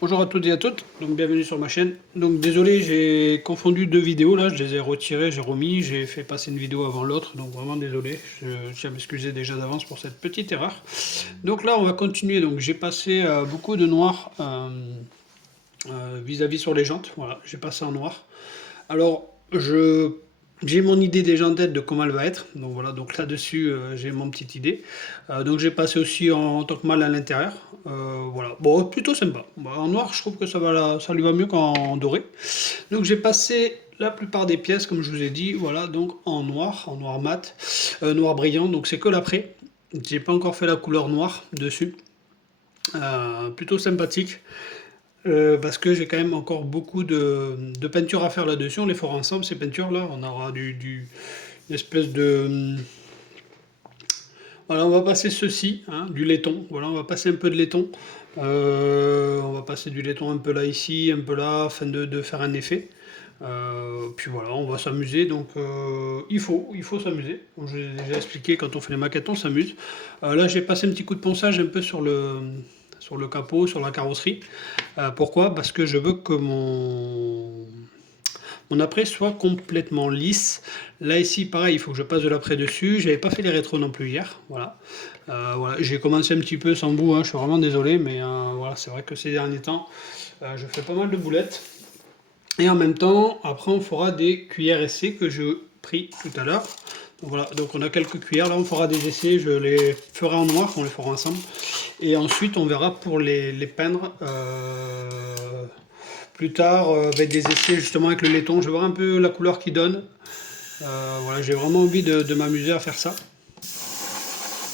Bonjour à toutes et à toutes, donc bienvenue sur ma chaîne. Donc désolé, j'ai confondu deux vidéos là, je les ai retirées, j'ai remis, j'ai fait passer une vidéo avant l'autre, donc vraiment désolé, je tiens à m'excuser déjà d'avance pour cette petite erreur. Donc là on va continuer, donc j'ai passé beaucoup de noir vis-à-vis sur les jantes, voilà, j'ai passé en noir. Alors j'ai mon idée déjà en tête de comment elle va être, donc voilà, donc là-dessus j'ai mon petite idée. Donc j'ai passé aussi en tant que mâle à l'intérieur, voilà, bon plutôt sympa. Bon, en noir je trouve que ça lui va mieux qu'en doré. Donc j'ai passé la plupart des pièces comme je vous ai dit, voilà, donc en noir mat, noir brillant, donc c'est que l'après. J'ai pas encore fait la couleur noire dessus, plutôt sympathique. Parce que j'ai quand même encore beaucoup de peinture à faire là-dessus. On les fera ensemble, ces peintures-là. On aura une espèce de... Voilà, on va passer ceci, hein, du laiton. Voilà, on va passer un peu de laiton. On va passer du laiton un peu là, ici, un peu là, afin de faire un effet. Puis voilà, on va s'amuser. Donc il faut s'amuser. Comme je vous ai déjà expliqué, quand on fait les maquettes, on s'amuse. Là, j'ai passé un petit coup de ponçage un peu sur le capot, sur la carrosserie. Pourquoi? Parce que je veux que mon après soit complètement lisse. Là ici pareil, il faut que je passe de l'après dessus. J'avais pas fait les rétros non plus hier. Voilà. Voilà. J'ai commencé un petit peu sans bout, hein. Je suis vraiment désolé, mais voilà, c'est vrai que ces derniers temps, je fais pas mal de boulettes. Et en même temps, après on fera des cuillères essais que je pris tout à l'heure. Voilà, donc on a quelques cuillères, là on fera des essais, je les ferai en noir, on les fera ensemble. Et ensuite on verra pour les peindre plus tard avec des essais justement avec le laiton. Je vais voir un peu la couleur qu'il donne. Voilà, j'ai vraiment envie de m'amuser à faire ça.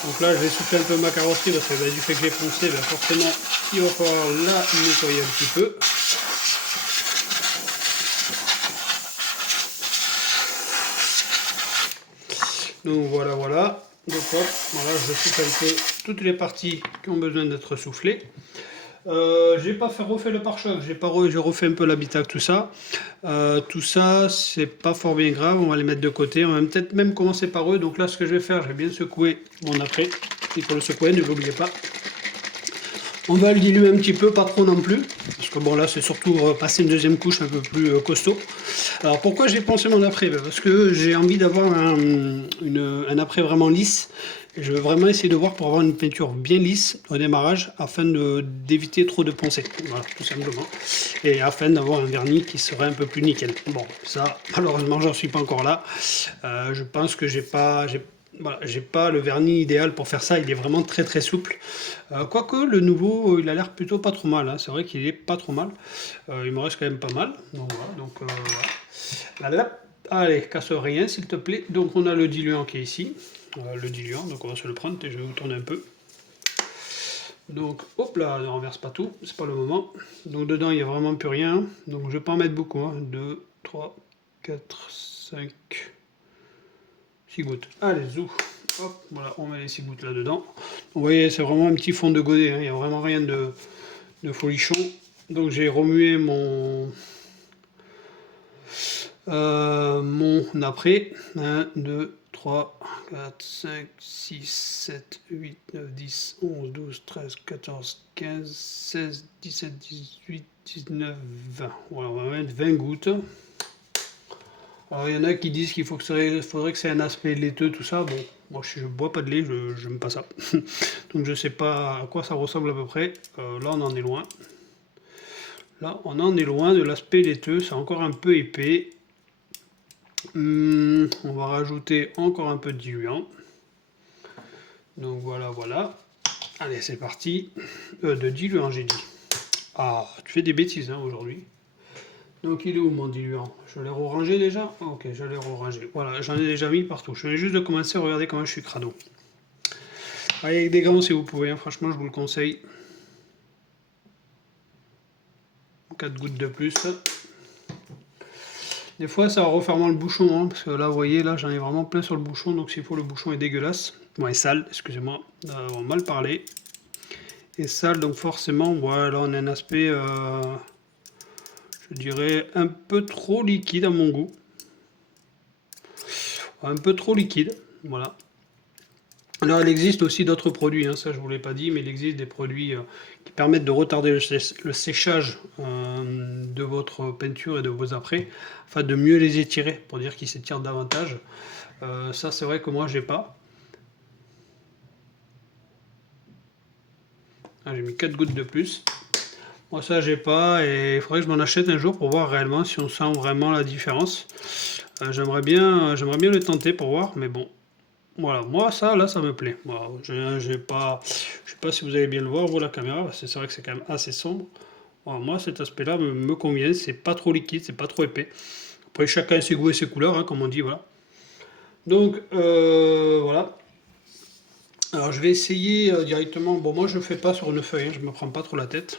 Donc là je vais souffler un peu ma carrosserie parce que du fait que j'ai poncé, forcément il va falloir la nettoyer un petit peu. Donc voilà, voilà. Donc hop, voilà, je souffle un peu toutes les parties qui ont besoin d'être soufflées. J'ai pas refait le pare-choc, j'ai refait un peu l'habitacle, tout ça. Tout ça, c'est pas fort bien grave, on va les mettre de côté. On va peut-être même commencer par eux. Donc là, ce que je vais faire, je vais bien secouer mon après. Il faut le secouer, ne l'oubliez pas. On va le diluer un petit peu, pas trop non plus. Parce que bon, là, c'est surtout passer une deuxième couche un peu plus costaud. Alors pourquoi j'ai pensé mon après? Parce que j'ai envie d'avoir un après vraiment lisse. Et je veux vraiment essayer de voir pour avoir une peinture bien lisse au démarrage afin d'éviter trop de poncé. Voilà, tout simplement. Et afin d'avoir un vernis qui serait un peu plus nickel. Bon, ça, malheureusement, j'en suis pas encore là. Je pense que voilà, j'ai pas le vernis idéal pour faire ça, il est vraiment très très souple. Quoique le nouveau, il a l'air plutôt pas trop mal, hein. C'est vrai qu'il est pas trop mal. Il me reste quand même pas mal. Donc voilà, voilà. Là, allez, casse rien s'il te plaît. Donc on a le diluant qui est ici. Le diluant, donc on va se le prendre, et je vais vous tourner un peu. Donc hop là, ne renverse pas tout, c'est pas le moment. Donc dedans il n'y a vraiment plus rien. Donc je vais pas en mettre beaucoup, hein. 2, 3, 4, 5, 6 gouttes. Allez, zou. Hop, voilà, on met les 6 gouttes là-dedans. Vous voyez, c'est vraiment un petit fond de godet, hein. Il n'y a vraiment rien de folichon. Donc j'ai remué mon après. 1, 2, 3, 4, 5, 6, 7, 8, 9, 10, 11, 12, 13, 14, 15, 16, 17, 18, 19, 20. Voilà, on va mettre 20 gouttes. Alors il y en a qui disent qu'il faudrait que c'est un aspect laiteux, tout ça. Bon, moi je bois pas de lait, je n'aime pas ça. Donc je sais pas à quoi ça ressemble à peu près. Là on en est loin. Là on en est loin de l'aspect laiteux, c'est encore un peu épais. On va rajouter encore un peu de diluant. Donc voilà, voilà. Allez, c'est parti. De diluant, j'ai dit. Ah, tu fais des bêtises hein, aujourd'hui. Donc il est où mon diluant? Je l'ai rangé déjà? Ok, je l'ai rangé. Voilà, j'en ai déjà mis partout. Je viens juste de commencer, regardez comment je suis crado. Allez avec des gants si vous pouvez, hein. Franchement je vous le conseille. 4 gouttes de plus. Des fois ça va refermer le bouchon, hein, parce que là vous voyez, là j'en ai vraiment plein sur le bouchon, donc s'il faut le bouchon est dégueulasse. Bon, est sale, excusez-moi d'avoir mal parlé. Et sale, donc forcément, voilà, on a un aspect, je dirais, un peu trop liquide à mon goût. Un peu trop liquide, voilà. Alors il existe aussi d'autres produits, hein, ça je vous l'ai pas dit, mais il existe des produits qui permettent de retarder le séchage de votre peinture et de vos apprêts, afin de mieux les étirer, pour dire qu'ils s'étirent davantage. Ça c'est vrai que moi j'ai pas. Ah, j'ai mis 4 gouttes de plus. Moi ça j'ai pas, et il faudrait que je m'en achète un jour pour voir réellement si on sent vraiment la différence. J'aimerais bien le tenter pour voir, mais bon. Voilà, moi ça là ça me plaît. Voilà, j'ai pas, je sais pas si vous allez bien le voir, vous la caméra, parce que c'est vrai que c'est quand même assez sombre. Voilà, moi cet aspect là me convient, c'est pas trop liquide, c'est pas trop épais. Après chacun ses goûts et ses couleurs, hein, comme on dit, voilà. Donc voilà. Alors je vais essayer directement. Bon, moi je fais pas sur une feuille, hein, je me prends pas trop la tête.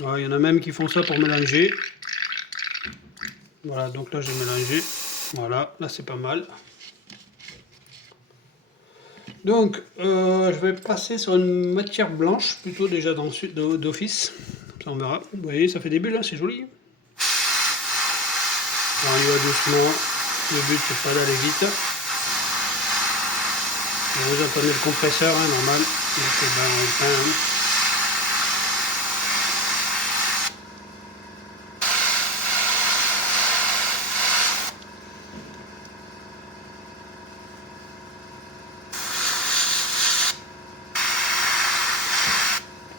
Il y en a même qui font ça pour mélanger. Voilà, donc là j'ai mélangé. Voilà, là c'est pas mal. Donc je vais passer sur une matière blanche, plutôt déjà d'office. Ça on verra. Vous voyez, ça fait des bulles, hein, c'est joli. Alors, on y va doucement. Le but c'est pas d'aller vite. Vous entendez le compresseur, hein, normal.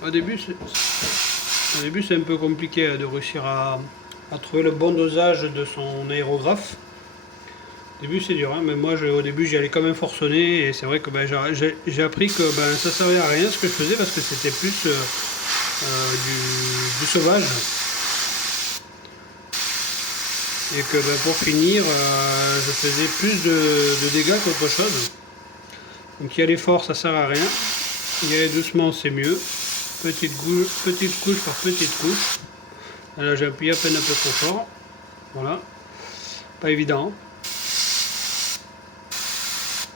Donc, Au début c'est un peu compliqué de réussir à trouver le bon dosage de son aérographe. Au début c'est dur, hein, mais moi au début j'y allais quand même forcené, et c'est vrai que j'ai appris que ça servait à rien ce que je faisais, parce que c'était plus du sauvage. Et que pour finir, je faisais plus de dégâts qu'autre chose. Donc y aller fort ça sert à rien, y aller doucement c'est mieux. Petite couche par petite couche. Là j'ai appuyé à peine un peu trop fort. Voilà. Pas évident.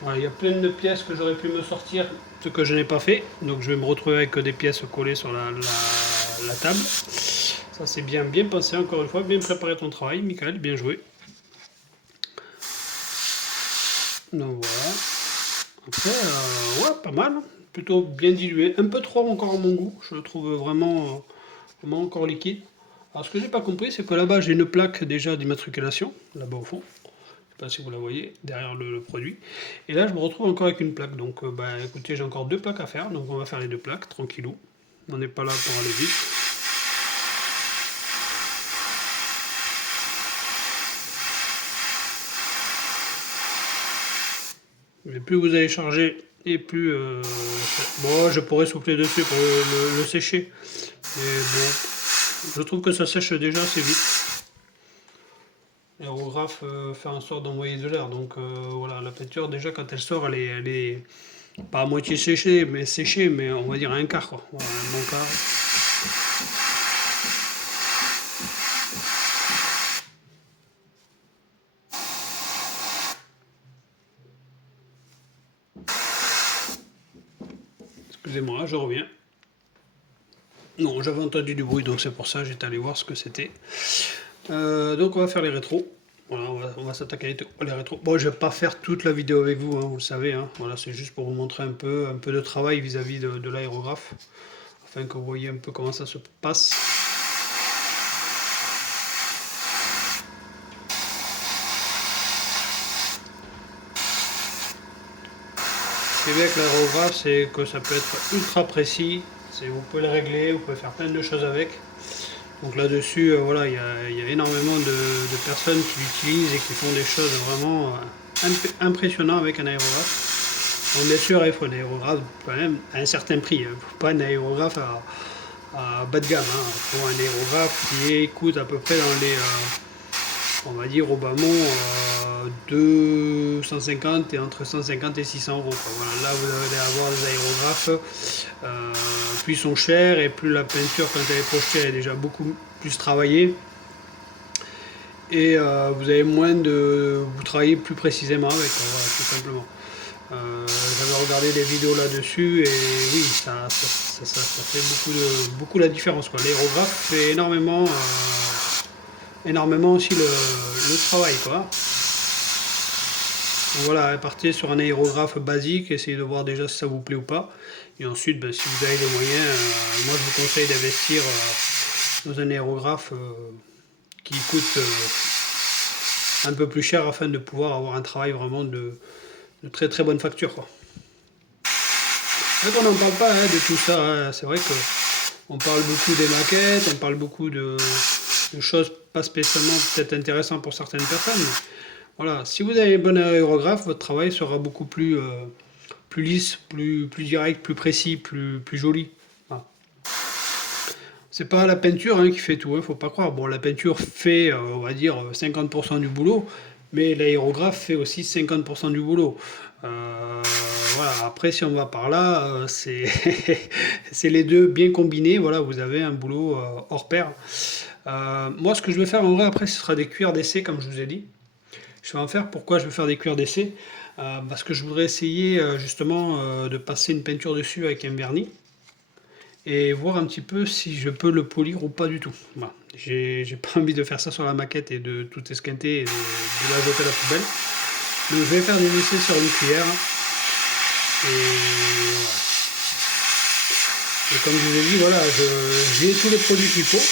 Voilà, il y a plein de pièces que j'aurais pu me sortir, ce que je n'ai pas fait. Donc je vais me retrouver avec des pièces collées sur la table. Ça c'est bien pensé, encore une fois, bien préparé ton travail, Michael, bien joué. Donc voilà. Après, ouais, pas mal. Plutôt bien dilué. Un peu trop encore à mon goût. Je le trouve vraiment encore liquide. Alors ce que j'ai pas compris, c'est que là-bas j'ai une plaque déjà d'immatriculation, là-bas au fond. Je sais pas si vous la voyez, derrière le produit. Et là je me retrouve encore avec une plaque. Donc écoutez, j'ai encore 2 plaques à faire. Donc on va faire les 2 plaques, tranquillou. On n'est pas là pour aller vite. Et plus vous allez charger, et plus... bon, je pourrais souffler dessus pour le sécher. Mais bon, je trouve que ça sèche déjà assez vite. L'aérographe fait en sorte d'envoyer de l'air. Donc voilà, la peinture, déjà quand elle sort, elle est pas à moitié séchée, mais on va dire à un quart, quoi. Voilà, un bon quart. Excusez-moi, je reviens. Non, j'avais entendu du bruit, donc c'est pour ça j'étais allé voir ce que c'était. Donc on va faire les rétros. Voilà, on va s'attaquer les rétros. Bon, je vais pas faire toute la vidéo avec vous, hein, vous le savez. Hein. Voilà, c'est juste pour vous montrer un peu de travail vis-à-vis de l'aérographe, afin que vous voyez un peu comment ça se passe. Ce qui est bien avec l'aérographe, c'est que ça peut être ultra précis. Vous pouvez le régler, vous pouvez faire plein de choses avec. Donc là-dessus, voilà, il y a énormément de personnes qui l'utilisent et qui font des choses vraiment impressionnantes avec un aérographe. Donc bien sûr, il faut un aérographe quand même à un certain prix. Il ne faut pas un aérographe à bas de gamme. Hein. Il faut un aérographe qui coûte à peu près dans les, on va dire au bas mont, 250 et entre 150 et 600 euros. Voilà, là vous allez avoir des aérographes, plus ils sont chers et plus la peinture quand elle est projetée elle est déjà beaucoup plus travaillée, et vous avez moins de... vous travaillez plus précisément avec, voilà, tout simplement. J'avais regardé des vidéos là-dessus et oui, ça fait beaucoup la différence. L'aérographe fait énormément aussi le travail, quoi. Donc voilà, partez sur un aérographe basique, essayez de voir déjà si ça vous plaît ou pas. Et ensuite, ben, si vous avez les moyens, moi je vous conseille d'investir dans un aérographe qui coûte un peu plus cher afin de pouvoir avoir un travail vraiment de très très bonne facture, quoi. C'est vrai qu'on n'en parle pas hein, de tout ça, hein. C'est vrai qu'on parle beaucoup des maquettes, on parle beaucoup de choses pas spécialement peut-être intéressantes pour certaines personnes. Mais voilà, si vous avez un bon aérographe, votre travail sera beaucoup plus lisse, plus direct, plus précis, plus joli. Voilà. C'est pas la peinture hein, qui fait tout, hein, faut pas croire. Bon, la peinture fait, on va dire, 50% du boulot, mais l'aérographe fait aussi 50% du boulot. Voilà, après, si on va par là, c'est c'est les deux bien combinés. Voilà, vous avez un boulot hors pair. Moi, ce que je vais faire en vrai, après, ce sera des cuirs d'essai, comme je vous ai dit. Je vais en faire. Pourquoi je vais faire des cuirs d'essai? Parce que je voudrais essayer justement de passer une peinture dessus avec un vernis et voir un petit peu si je peux le polir ou pas du tout. Voilà. J'ai pas envie de faire ça sur la maquette et de tout esquinter et de la jeter à la poubelle. Donc je vais faire des essais sur une cuillère. Et, voilà. Et comme je vous ai dit, voilà, j'ai tous les produits qu'il faut.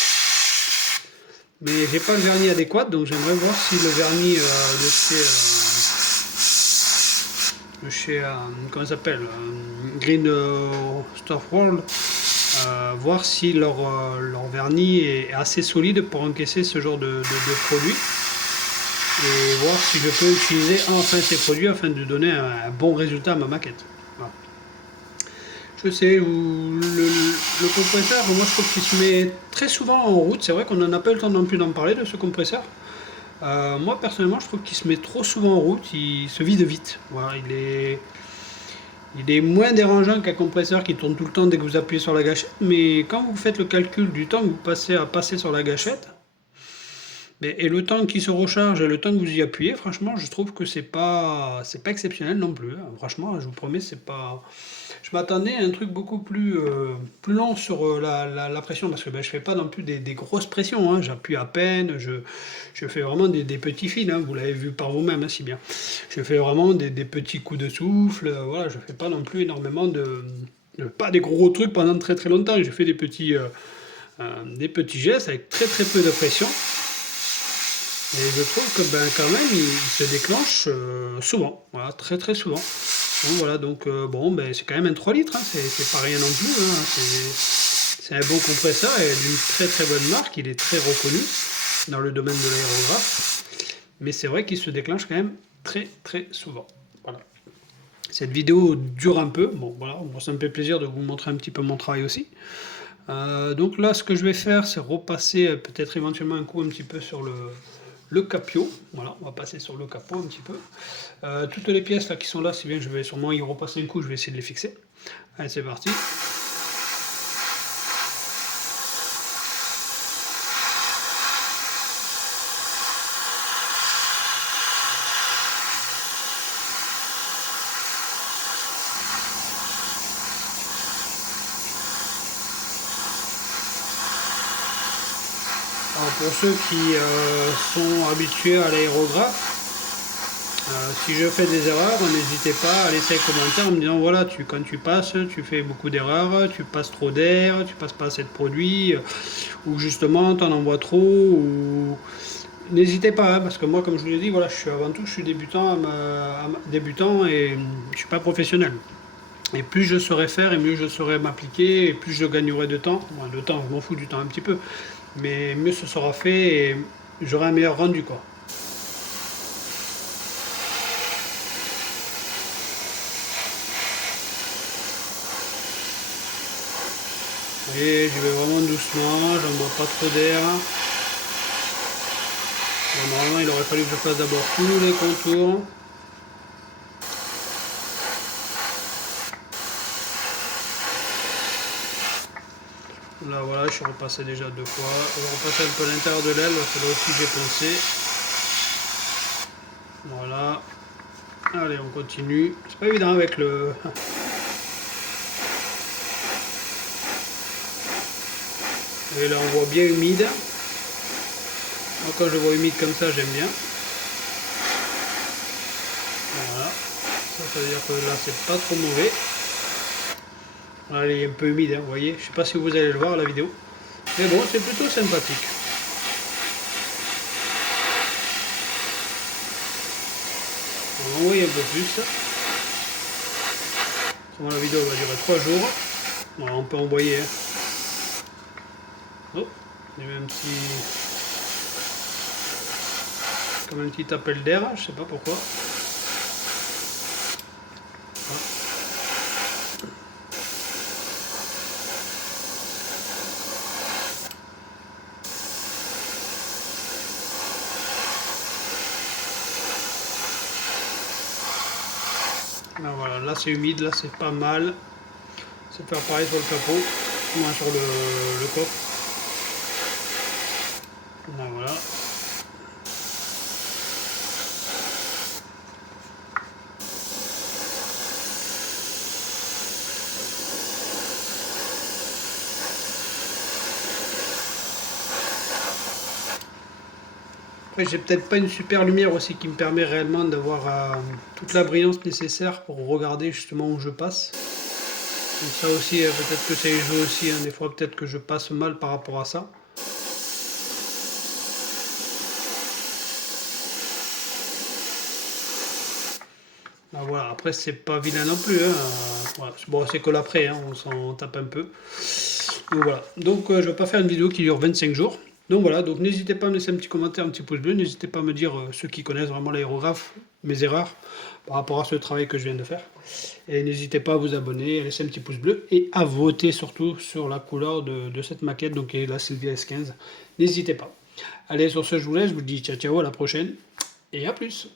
Mais j'ai pas le vernis adéquat, donc j'aimerais voir si le vernis de chez comment ça s'appelle, Green Stuff World, voir si leur vernis est assez solide pour encaisser ce genre de produit et voir si je peux utiliser enfin ces produits afin de donner un bon résultat à ma maquette. Voilà. Je sais, le compresseur, moi je trouve qu'il se met très souvent en route. C'est vrai qu'on n'en a pas eu le temps non plus d'en parler de ce compresseur. Moi personnellement, je trouve qu'il se met trop souvent en route, il se vide vite. Voilà, il est moins dérangeant qu'un compresseur qui tourne tout le temps dès que vous appuyez sur la gâchette, mais quand vous faites le calcul du temps que vous passez à passer sur la gâchette, et le temps qui se recharge et le temps que vous y appuyez, franchement, je trouve que c'est pas exceptionnel non plus, hein. Franchement, je vous promets, c'est pas. Je m'attendais à un truc beaucoup plus long sur la pression, parce que ben, je fais pas non plus des grosses pressions, hein. J'appuie à peine, je fais vraiment des petits fils, hein. Vous l'avez vu par vous-même, hein, si bien. Je fais vraiment des petits coups de souffle, voilà, je fais pas non plus énormément pas des gros trucs pendant très très longtemps. Je fais des petits gestes avec très très peu de pression. Et je trouve que ben, quand même, il se déclenche souvent, voilà, très très souvent. Donc, voilà, donc bon, ben, c'est quand même un 3 litres, hein, c'est pas rien non plus, hein, c'est un bon compresseur et d'une très très bonne marque, il est très reconnu dans le domaine de l'aérographe, mais c'est vrai qu'il se déclenche quand même très très souvent. Voilà. Cette vidéo dure un peu, bon voilà, moi, ça me fait plaisir de vous montrer un petit peu mon travail aussi. Donc là, ce que je vais faire, c'est repasser peut-être éventuellement un coup un petit peu sur le capot. Voilà, on va passer sur le capot un petit peu. Toutes les pièces là qui sont là, si bien je vais sûrement y repasser un coup, je vais essayer de les fixer. Allez, c'est parti. Alors pour ceux qui sont habitués à l'aérographe, si je fais des erreurs, n'hésitez pas à laisser un commentaire en me disant voilà, quand tu passes, tu fais beaucoup d'erreurs, tu passes trop d'air, tu passes pas assez de produits, ou justement tu en envoies trop, ou n'hésitez pas, hein, parce que moi, comme je vous l'ai dit, voilà, avant tout, je suis débutant, débutant et je suis pas professionnel. Et plus je saurais faire, et mieux je saurais m'appliquer, et plus je gagnerai de temps. Bon, de temps, je m'en fous du temps un petit peu, mais mieux ce sera fait et j'aurai un meilleur rendu, quoi. Et je vais vraiment doucement, j'envoie pas trop d'air. Bon, normalement, il aurait fallu que je fasse d'abord tous les contours. Là, voilà, je suis repassé déjà 2 fois. Je vais repasser un peu à l'intérieur de l'aile, c'est là aussi que j'ai pensé. Voilà. Allez, on continue. C'est pas évident avec le... Et là, on voit bien humide. Moi, quand je vois humide comme ça, j'aime bien. Voilà. Ça veut dire que là, c'est pas trop mauvais. Voilà, elle est un peu humide, hein, vous voyez. Je sais pas si vous allez le voir à la vidéo. Mais bon, c'est plutôt sympathique. On va envoyer un peu plus. Sinon, la vidéo va durer 3 jours. Voilà, on peut envoyer. Hein. Oh, il y a un petit... comme un petit appel d'air, je sais pas pourquoi. Là, voilà, là c'est humide, là c'est pas mal. C'est faire pareil sur le capot, moins sur le coffre. Là, voilà. Après, j'ai peut-être pas une super lumière aussi qui me permet réellement d'avoir toute la brillance nécessaire pour regarder justement où je passe. Donc ça aussi, peut-être que ça y joue aussi, hein. Des fois peut-être que je passe mal par rapport à ça. Ah, voilà, après c'est pas vilain non plus, hein. Voilà. Bon, c'est que l'après, hein, on s'en tape un peu. Donc voilà, donc je vais pas faire une vidéo qui dure 25 jours. Donc voilà, donc n'hésitez pas à me laisser un petit commentaire, un petit pouce bleu, n'hésitez pas à me dire ceux qui connaissent vraiment l'aérographe, mes erreurs par rapport à ce travail que je viens de faire. Et n'hésitez pas à vous abonner, à laisser un petit pouce bleu et à voter surtout sur la couleur de cette maquette, donc qui est la Sylvia S15. N'hésitez pas. Allez, sur ce, je vous laisse, je vous dis ciao ciao, à la prochaine et à plus.